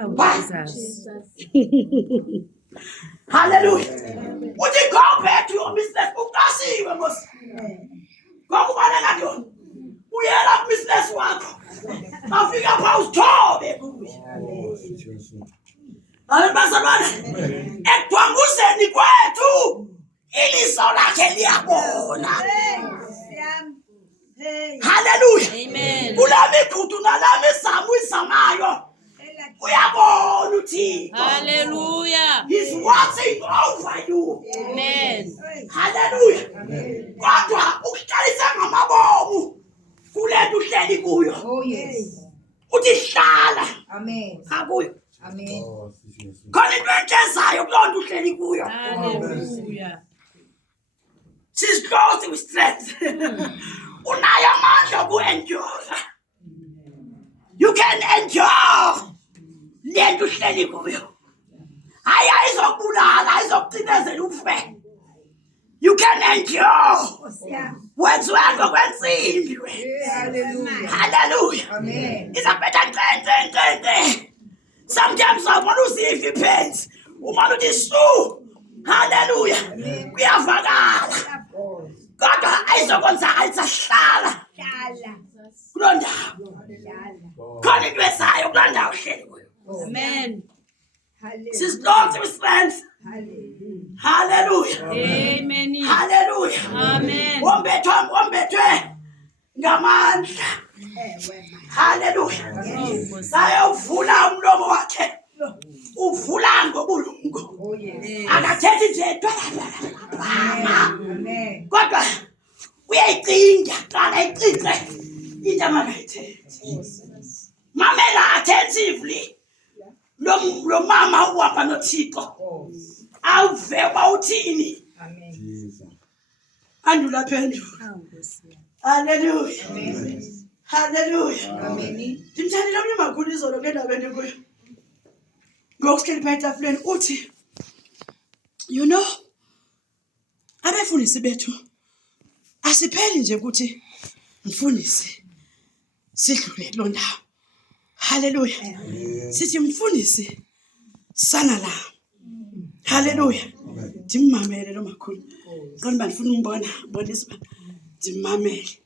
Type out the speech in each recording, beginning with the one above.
Oh, Why? Jesus. Hallelujah. Would you go back to your business? Ukasiwe mos. Ngokubaleka nje. Uyela business wakho. Afika pha uzithobe kuye. Abazalwane, ekudwanguzeni kwethu iliso lakhe liyabona. Hallelujah. Amen. Kulami ikhuthu nalami izamo izamayo. Uyabona uThixo. Hallelujah. He's watching over you. Amen. Hallelujah. Kodwa ukuhlalisa ngamabomu kule nto uhleli kuyo. Oh yes. Uthi hlala. Amen. Akuyo. Amen. Khona into entezayo kuloo nto uhleli kuyo. Hallelujah. She's clothed with strength. Unayo amandla oku-endure. You can endure le nto uhleli kuyo. Hayi ayizokubulala, ayizokucinezela ufe. You can endure. Wenziwe ngokwensimbi wena. Hallelujah. Hallelujah. Amen. Izaphetha nqenqenqenqe. Sometimes uyabona uziva ipains. Umane uthi su. Hallelujah. Kuyavakala. Kodwa ayizokonzakala isahlala kuloo ndawo. Khona into ezayo kuloo ndawo uhleli kuyo. Amen. She's clothed with strength. Hallelujah. Amen. Hallelujah. Amen. Wombethwe ngamandla. Hallelujah. Sayovula umlomo wakhe. Uvula ngobulumko. Oh yes. Akathethi nje Amen. kodwa uyayicinga qala icince into amakayithethi. Mamela attentively. Lo mama uhamba noThixo. Awuve bawuthini. Amen. Andula phendula. Hallelujah. Amen. Hallelujah. Amen. Ndimthandile omnye makhulu izolo ke ndabeni kuyo. Ngokuhleli phaa etafuleni uthi, you know, abefundisi bethu asipheli nje ukuthi mfundisi sidlule kuloo ndawo. Hallelujah. Sithi mfundisi sana la. Hallelujah. Ndimmamele lo makhulu. Qonda uba ndifuna umbona, mbonisa uba ndimmamele.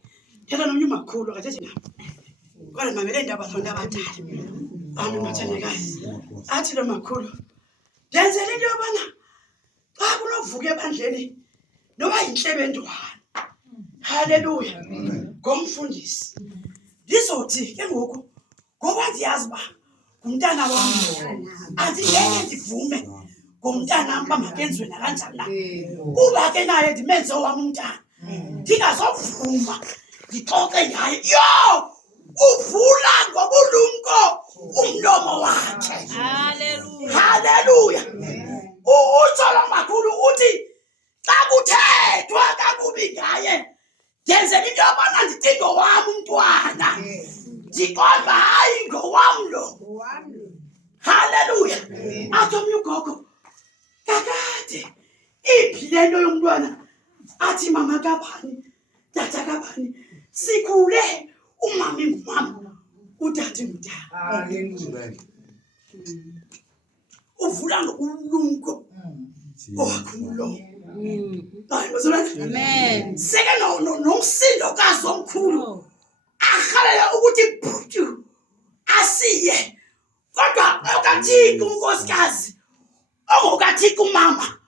Thetha nomnye umakhulu akathethi nabo. Kodwa ndimamele iindaba zonke abadala. Bami bathandekazi. Athi lo makhulu, ndenzela into yobana xa kunovuka ebandleni noba yintlebendwane. Hallelujah. Ngomfundisi. Ndizothi ke ngoku ngoba ndiyazi uba ngumntana wam. Andingeke ndivume ngomntanam uba makenziwe nakanjani na. Kuba ke naye ndimenze owam umntana. Ndingazovuma ndixoxe ngaye. Yo! Uvula ngobulumko umlomo wakhe. Hallelujah. Hallelujah. Utsho lo makhulu uthi xa kuthethwa kakubi ngaye ndenzela into yobana ndithi ngowam umntwana. Ndiqonda hayi ngowam lo. Hallelujah. Athi omnye ugogo kakade iphi le nto yomntwana athi mama kabani tata kabani sikhule umama ingumama utata ngutata. Hallelujah. Uvula ngobulumko owakhe umlomo. Hayi bazalwane. Amen. Seke nomsindokazi omkhulu arhalela ukuthi bhutu asiye. Kodwa okathixo unkosikazi ongokathixo umama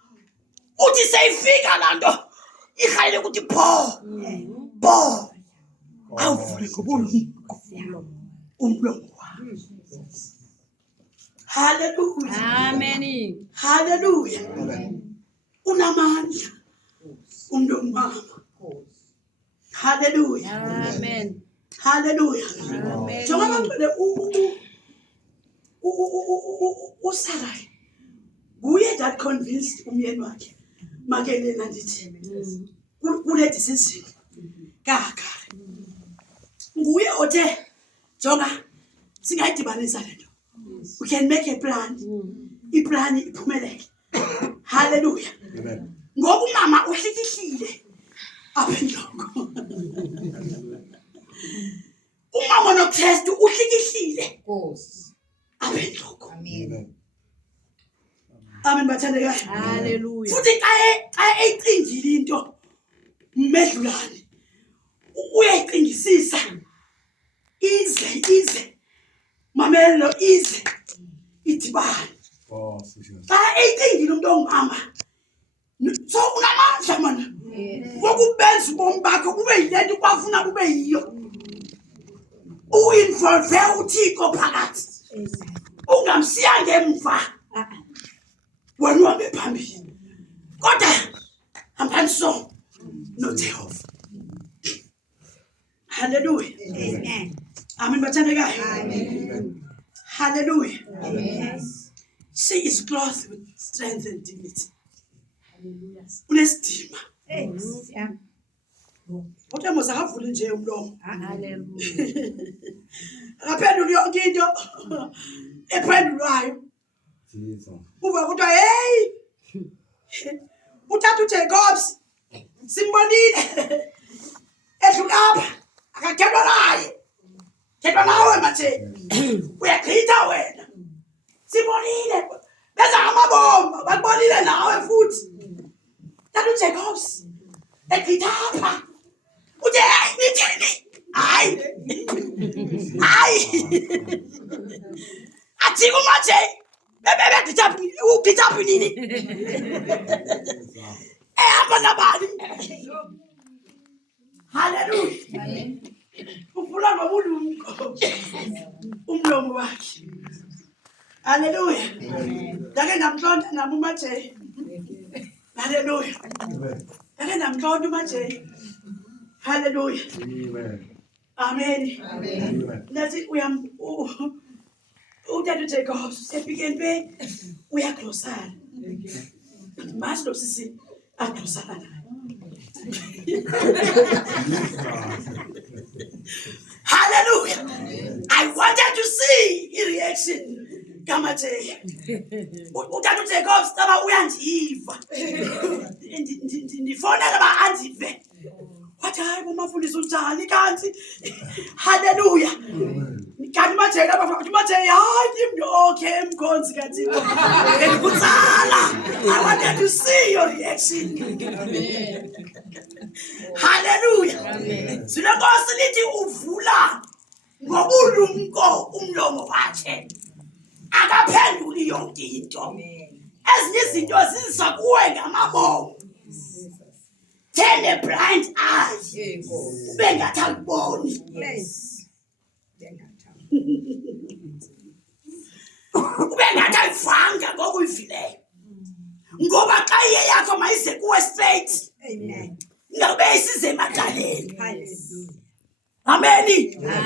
uthi seyifika laa nto irhalele ukuthi pho awuvule ngobulumko umlomo wakhe. Hallelujah. Amen. Hallelujah. Unamandla umlomo wami. Hallelujah. Amen. Hallelujah. Amen. Njengoba ngibele uSarai nguye that convinced umyeni wakhe makelena ndithi kule decision kaka nguye othe jonga singayidibanisa le nto. We can make a plan. Iplan iphumelele. Hallelujah. Ngoba umama uhlikihlile apha enhloko. Umama noKristu uhlikihlile. abenhloko. Amen. Amen bathandekayo. Hallelujah. Futhi xa eyicinjile into medlulane uyayicingisisa ize mamelo ize idibane. Oh, futhi. Xa eyicinjile umuntu ongumama so unamandla mana wokubenza ubomi bakho kube yilento kwafuna kube yiyo. Uinvolve uThixo phakathi. Ungamsiya ngemva. Wena uhambe phambili. Kodwa hambani so noJehova. Hallelujah. Amen. Amen bathandekayo. Amen. Hallelujah. Amen. She is clothed with strength and dignity. Hallelujah. Unesidima. Yeah. Kodwa mos akavuli nje umlomo. Hallelujah. Akaphendula yonke into ephendulwayo. Jesus. Uva kuthiwa hey uthatha uJacobs simbonile edlula apha akathethwa naye thethwa nawe manje uyagqitha wena simbonile benza amabomba bakubonile nawe futhi uthatha uJacobs egqitha apha uthi hey nithini hayi athi manje bebe gitaphi nini ehamba nabani. Hallelujah. Uvula ngobulumko umlomo wakhe. Hallelujah. Ndake ndamhlonda nami uMajeya. Hallelujah. Amen. Ndake ndamhlonda uMajeya. Hallelujah. Amen. Amen. Amen. Nathi uthatha uJacobs ePick n Pay uyaglosana. Manje lo sisi aglosana naye. Hallelujah. I wanted to see a reaction. Kamajeya. Uthatha uJacobs taba uyandiva. Ndifonela ba andive. Wathi hayi bomafundisi unjani kanti. Hallelujah. Kanti Majeya bafathi Majeya hayi okay mkhonzi kaThixo. Ngikutsala. I wanted to see your reaction. Amen. Hallelujah. Amen. Sinenkosi lithi uvula ngobulumko umlomo wakhe. Akaphenduli yonke into. Ezinye izinto zizisa kuwe ngamabomo. Turn a blind eye. Ube ngathi akuboni. Yes. Ube ngathi ayivanga ngokuyivileyo. Ngoba xa iye yakho mayize kuwe straight. Amen. Ngabe isize emadaleni. Hallelujah. Amen.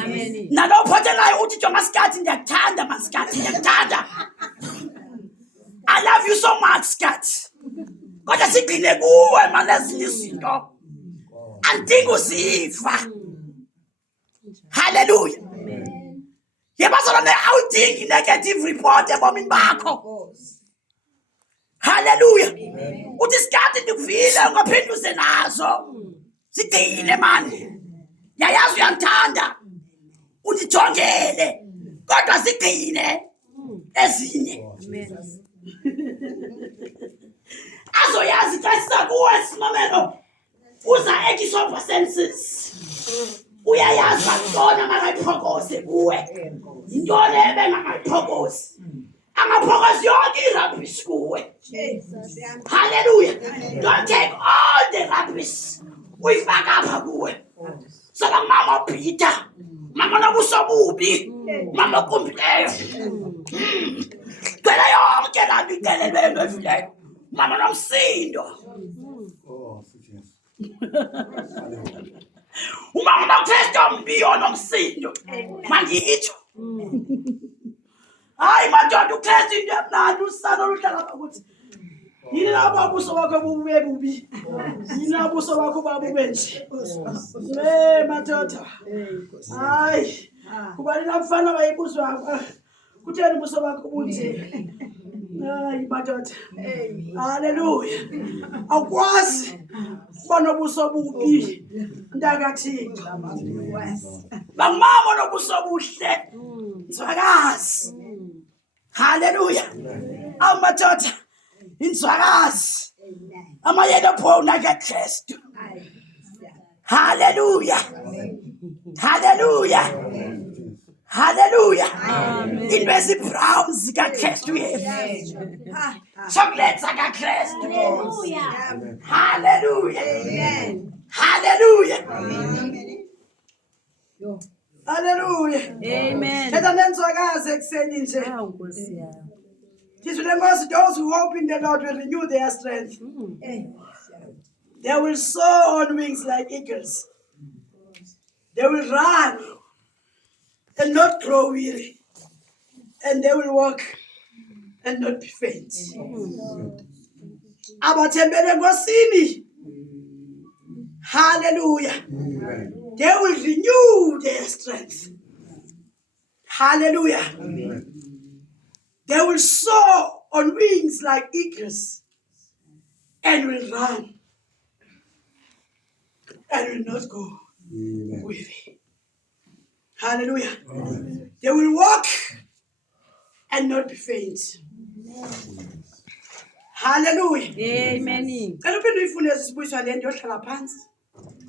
Amen. Nalophothelayo uthi Jonga Skati ndiyakuthanda maskati ndiyakuthanda. I love you so much Skati. Kodwa sigcine kuwe malezinye izinto. Andingi uziva. Hallelujah. Amen. Yebazalwane awudingi negative report ebomini bakho. Hallelujah. Uthi Skati ndikuvile ungaphenduze nazo. Sigcine manje. Yayazi uyangithanda. Undijongele. Kodwa sigcine ezinye. Amen. Azoyazi xa sisakuwe simamelo. Uza ekisopa senses. Uyayazi bakutona makayiphokoze kuwe. Into le bengakayiphokozi. Angaphokozi yonke irubbish kuwe. Hallelujah. Don't take all the rubbish. Uyifaka apha kuwe. Saka mama Peter. Mama nobuso bubi. Mama kumbileyo. Kwela yonke la bigelelwe ngevileyo. Mama nomsindo. Oh, futhi. Umama noKristo mbiyo nomsindo. Mangitsho. Hayi madoda uKristo into emnandi usana oluhlala ukuthi yini lapho abuso wakho bube bubi. Yini abuso wakho babube nje. Madoda. Hayi. Kuba nina mfana wayibuzwa kutheni ubuso wakho bunje. Hayi madoda. Hallelujah. Awukwazi kuba nobuso bubi ndakaThixo. Bamama nobuso buhle. Zwakazi. Hallelujah. Amadoda inzwakazi amayelo phona kaKristu. Hallelujah. Hallelujah. Hallelujah. Into ezibrown zikaKristu yethu. Chocolate zakaKristu. Hallelujah. Hallelujah. Hallelujah. Amen. Thetha nenzwakazi ekuseni nje. Those who hope in the Lord will renew their strength. They will soar on wings like eagles. They will run and not grow weary. And they will walk and not be faint. Abathembele eNkosini. Hallelujah. They will renew their strength. Hallelujah. They will soar on wings like eagles and will run and will not go weary. Hallelujah. They will walk and not be faint. Hallelujah. Amen. Cela uphinde uyifune sisibuyiswa le nto yohlala phansi.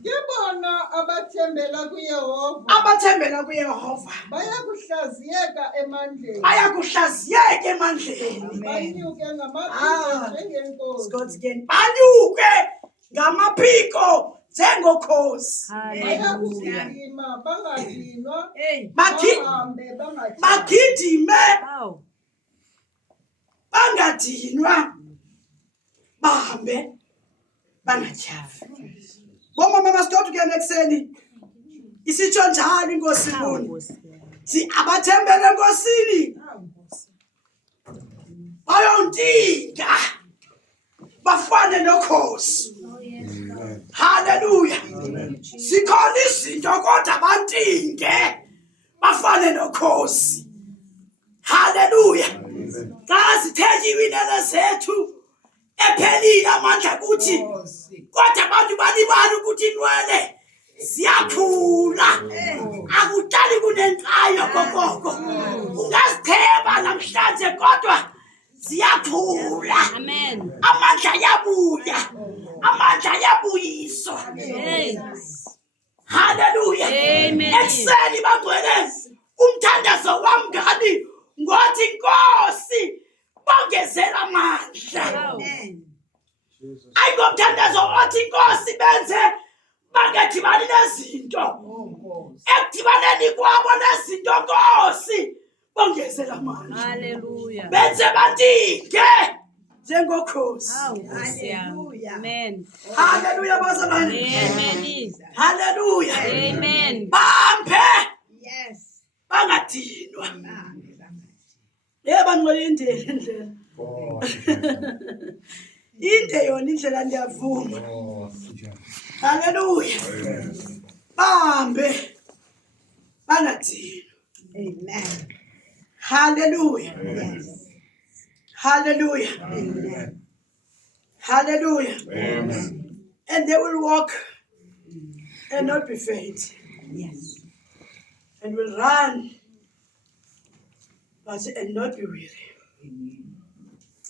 Yibona abathembela kuYehova Abathembela kuYehova bayakuhlaziyeka emandleni. bayakuhlaziyeka emandleni. Banyuke ngamaphiko njengenkosi. God's again. Banyuke ngamaphiko njengokhosi. Bayakugijima bangadinwa. Bagi- Bahambe bangatyhafi. Bagidime bangadinwa bahambe bangatyhafi. Bomama masidoda kuyena ekuseni isitsho njalo inkosi nguni. Si abathembele enkosini bayontinga bafane nokhosi. Hallelujah. Sikhona izinto kodwa bantinge bafane nokhosi. Hallelujah. Xa sithethiwe inene zethu ephelile amandla kuthi kodwa abantu balibala ukuthi inwele ziyakhula. Akudali kunenkayo kokoko. Ungazicheba namhlanje kodwa ziyakhula. Amen. Amandla yabuya. Amandla yabuyiswa. Hallelujah. Amen. Ekseni bangcwele umthandazo wami ngani ngothi Nkosi bongezela amandla. Ayingomthandazo othi Nkosi benze bangadibani nezinto. Ekudibaneni kwabo nezinto Nkosi bongezela amandla. Hallelujah. Benze bantinge njengokhosi. Amen. Hallelujah bazalwane. Amen. Hallelujah. Amen. Bambe bangadinwa. Bangcwele indlela. Inde yona indlela ndiyavuma. Hallelujah. Bambe bangadinwa. Amen. Hallelujah. Hallelujah. Hallelujah. And they will walk and not be faint. And will run and not be weary.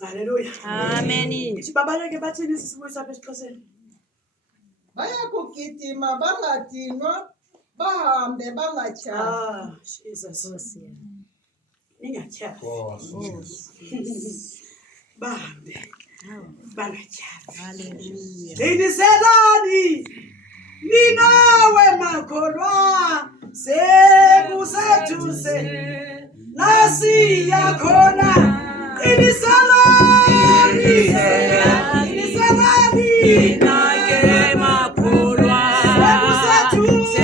Hallelujah. Amen. Babaleke bathini sisibuyisa apha esiXhoseni? Bayakugijima bangadinwa. Bahambe bangatyhafi. Jesus. Ningatyhafi. Bahambe bangatyhafi. Hallelujah. Qiniselani ninawe makholwa sekusethuze nasiya khona. Qiniselani Nake makholwa sekusethuze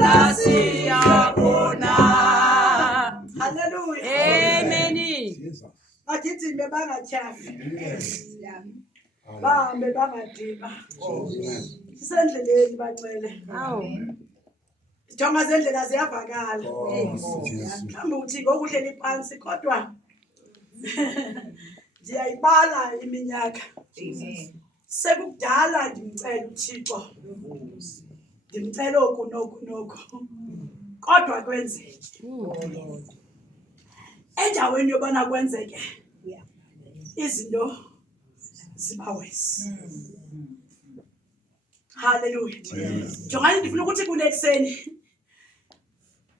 nasiya khona. Bagijime bangatyhafi. Bahambe bangadinwa. Sisendleleni bacele. Jonga zendlela ziyavakala. Oh, Jesus. Mhlawumbe uthi ngokuhleli phansi kodwa ndiyayibala iminyaka. Sekudala ndimcela uThixo. Ndimcela oku noku. Kodwa kwenzeke. Endaweni yobana kwenzeke izinto ziba wesi. Hallelujah. Jongani ndifuna ukuthi kunekuseni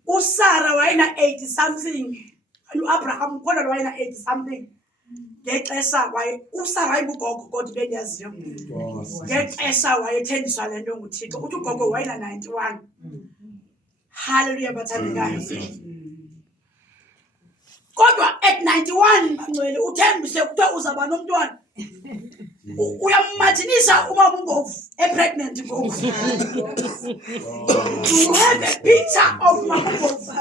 uSarah wayena 80 something. uAbraham khona wayena 80 something. Ngexesha uSarah ayibugogo kodwa bendiyaziyo. Ngexesha wayethendiswa lento nguThixo. Uthi ugogo wayena 91. Hallelujah bathandekayo. Kodwa at 91 bangcwele uthembise kuthiwa uzaba nomntwana. Uyammathinisa uma ungovu pregnant ngoku. You have a picture of Mambovu.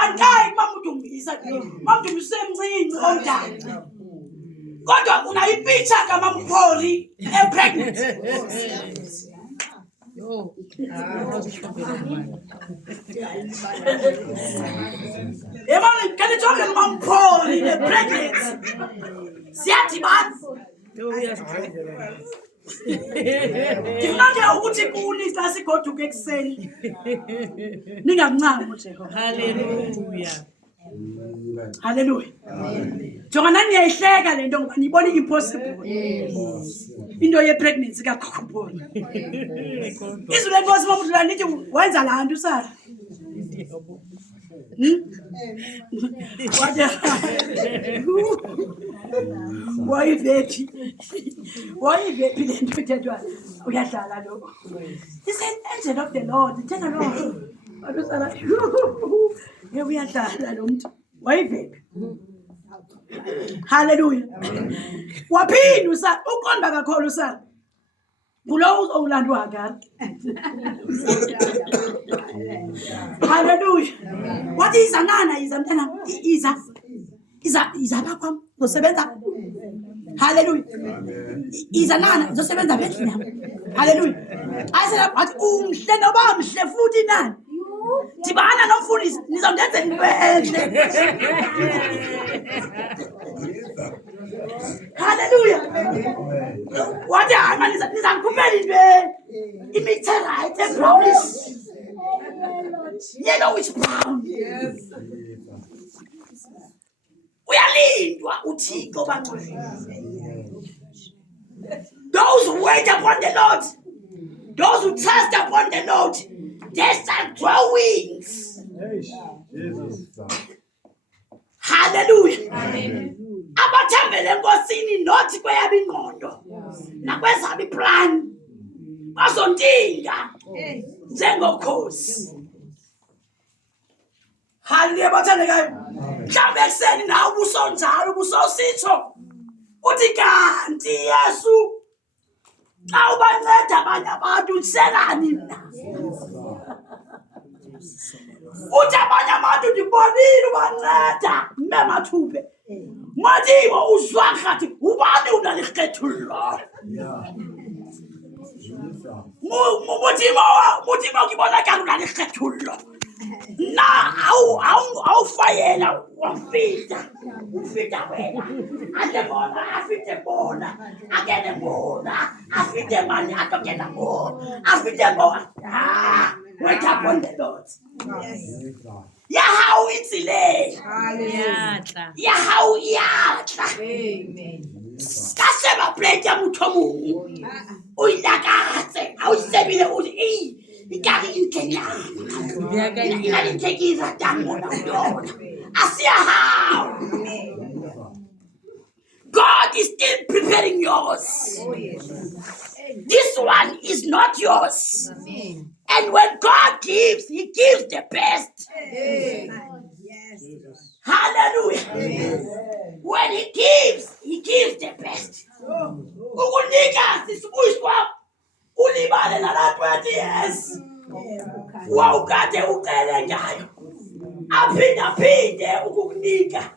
Angayi mamudumbisa. Mamudumbisa emncinci omdala. Kodwa unayipicture kaMamphori pregnant. Emani kani jonge Mamphori pregnant. Siyadibana. Ndifuna ukuthi kuni xa sigoduka ekuseni ningamncami uJehova. Hallelujah. Hallelujah. Jonga nani niyayihleka lento ngoba niyibona impossible. Into ye-pregnancy kaKhokhopoli. Izwi lenkosi mamudlula nithi wenza la nto uSarah. Wayivephi le nto ethethwayo uyadlala lokho. It's an angel of the Lord. Tell the Lord. USarah uyadlala lo muntu. Wayivephi. Hallelujah. Waphinde uSarah uqonda kakhulu uSarah. Kulo uzolandwa Hagar. Hallelujah. What is anana is antena iza bakwam zosebenza. Hallelujah. Izanana zosebenza bendlini. Hallelujah. Ayisela wathi umhle noba mhle futhi nani. Dibana nomfundisi nizondenza into enhle. Hallelujah. Wathi hamba nizangikhuphela into imithe right epromise. Yellow is brown. Yes. Uyalindwa uThixo bangcwele. Those who wait upon the Lord, those who trust upon the Lord, they shall grow wings. Hallelujah. Abathembele enkosini nothi kweyaba ingqondo nakwezaba iplan bazondinga njengokhosi. Hallelujah bathandekayo. Mhlawumbe ekuseni nawe ubusonjalo ubusositsho uthi kanti Yesu xa ubanceda abanye abantu uselani na. Uthi abanye abantu ndibonile ubanceda memathuphe. Madibo uzwakhathi ubani unalikhethullo. Mudimo kibonakala unalikhethullo. Na au fayela wafita ufita wena ande bona afite bona akene bona afite mani atokena bona afite bona wait upon the Lord. Ya how itile ya how yatla. Amen. Kaseba plate ya mutho mungu uyakatse awusebile uthi ikari inkenya ikari inkekiza tango na uyona asiya how. God is still preparing yours. This one is not yours. And when God gives, He gives the best. Hallelujah. When He gives the best. Ukunika sisibuyiswa ulibale nala 20 years. Wawukade ucele ngayo. Aphinde ukukunika.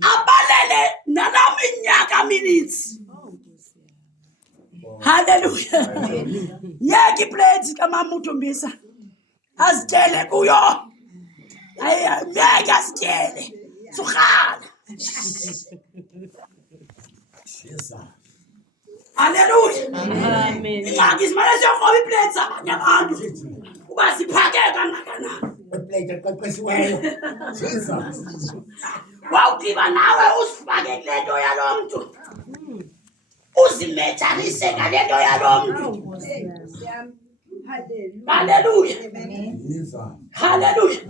Abalele nalaminyaka minutes. Hallelujah. Yeki plate kamama uThombisa. Asitshele kuyo. Hayi ngeke asitshele. Sukhala. Hallelujah. Amen. Ingaki simane siyofoba iplates abanye abantu. Uba siphake kangakanani. Iplate eqeqesiweyo. Jesus. Wawudiba nawe usifake kule nto yalo muntu. Uzimethanise ngale nto yalo muntu. Hallelujah. Jesus. Hallelujah.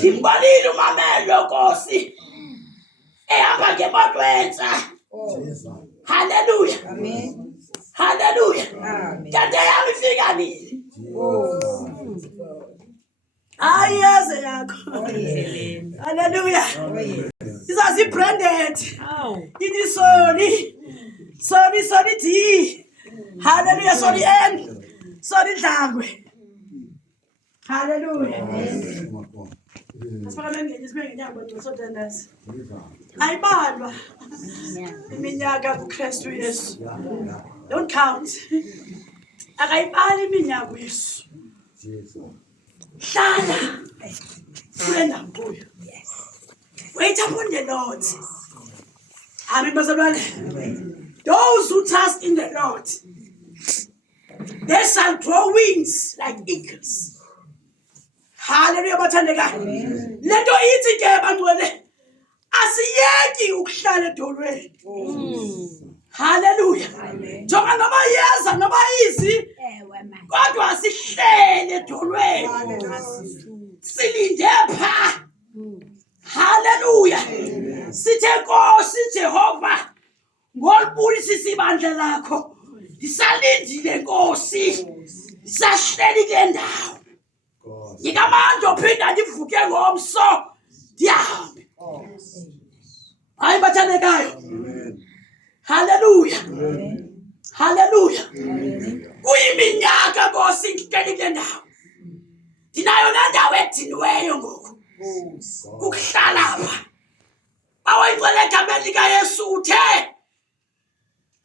Timbonile umamelo Nkosi. Ehamba ngemoto enza. Jesus. Hallelujah. Amen. Hallelujah. Amen. Kanti yami ifika nini? Hayi yaze yakho. Hallelujah. Isazi branded. It is Sony D. Hallelujah. Sony N. Sony Dangwe. Hallelujah. Ayibalwa iminyaka kuKristu Yesu. Don't count. Akayibali iminyaka uYesu. Hlala kule ndawo kuyo. Wait upon the Lord. Amen bazalwane. Those who trust in the Lord, they shall grow wings like eagles. Hallelujah bathandeka. Lento ithi ke bantwana asiyeki ukuhlala edolweni. Hallelujah. Jonga noma yeza noma izi kodwa asihlele edolweni. Silinde pha. Hallelujah. Sithe Nkosi Jehova ngolibulisa isibandla lakho. Ndisalindile Nkosi. Ndisahleli kule ndawo. Ngikamanje ophinda ndivuke ngomso ndihambe. Hayi bathandekayo. Hallelujah. Hallelujah. Kuyiminyaka Nkosi ngikele kule ndawo. Ndinayo nandawo ediniweyo ngoku. Ukuhlala apha. Bawayicela egameni likaYesu uthe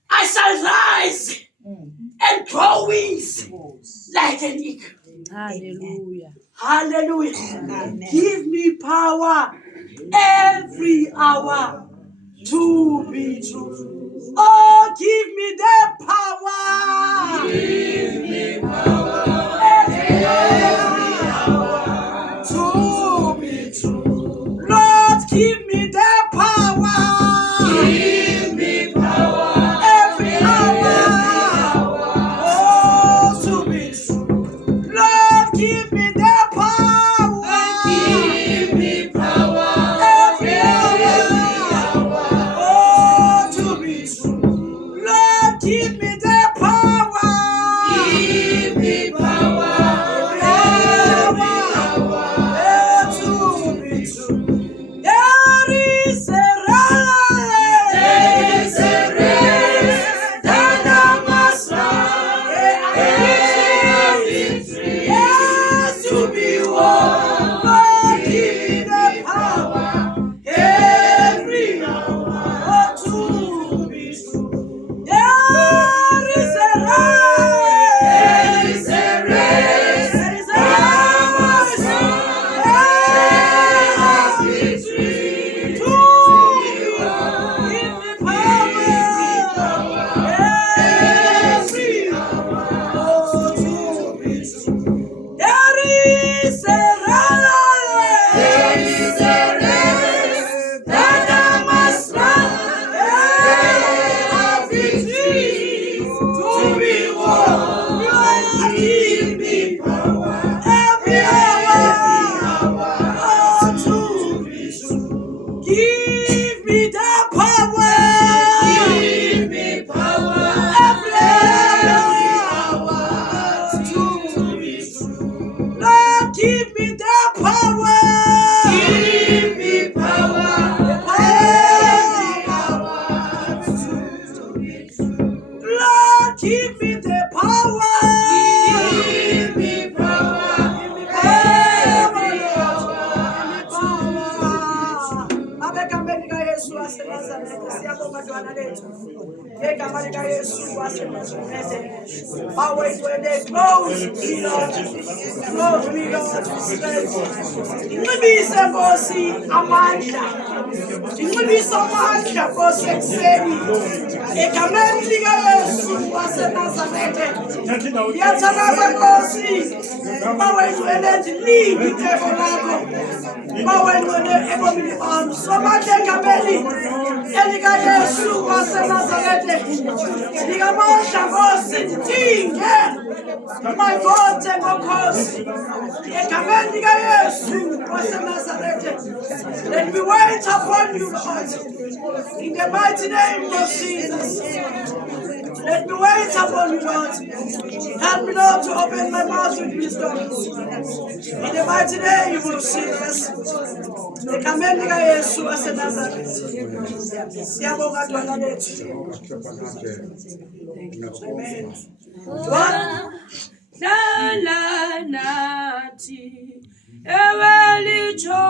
I shall rise and grow wings like an eagle. Hallelujah. Hallelujah. Give me power every hour to be true. Oh, give me the power. Give me power every hour to be true. Lord, give me the power. Give me power every hour. Oh, to be true. Lord, give me the power. Give me power every hour. Oh, to be true. Lord, give me the power. Give me power every hour. Oh, to be true. There is a rise. There is a race that I must run. Yes, to be one. Lord, give me the power every hour to be true. There is a race. There is a race. There is a race. Victory to be won. Give me power every hour to be true. There is a race. There is a race that I must run. A victory to be won. Lord, give me power every hour to be true. Give me the power. Give me power every hour to be true. Lord, give me the power. Give me power every hour to be true. Lord, give me the power. Give me power every hour. Abeka mbele ka Yesu asebenza siyabonga Bwana lethu. Egama lika Yesu waseNazaretha. Bawethu wena close me Lord. Close me Lord with strength. Inqibise Nkosi amandla. Inqibise amandla Nkosi ekuseni. Egameni lika Yesu waseNazaretha. Ngiyathandaza Nkosi. Bawethu wena lead icebo lakho. Bawethu wena ebomini bami. Somandla egameni elika Yesu waseNazaretha. Ngikamandla Nkosi ndinge. My God, Nkosi. Egameni lika Yesu waseNazaretha. Let me wait upon you, Lord. In the mighty name of Jesus. Let me wait upon you, Lord. Help me, Lord, to open my mouth with wisdom. In the mighty name of Jesus. Egameni lika Yesu waseNazaretha. Siyabonga Baba lethu. Amen. Dala nathi ewelicho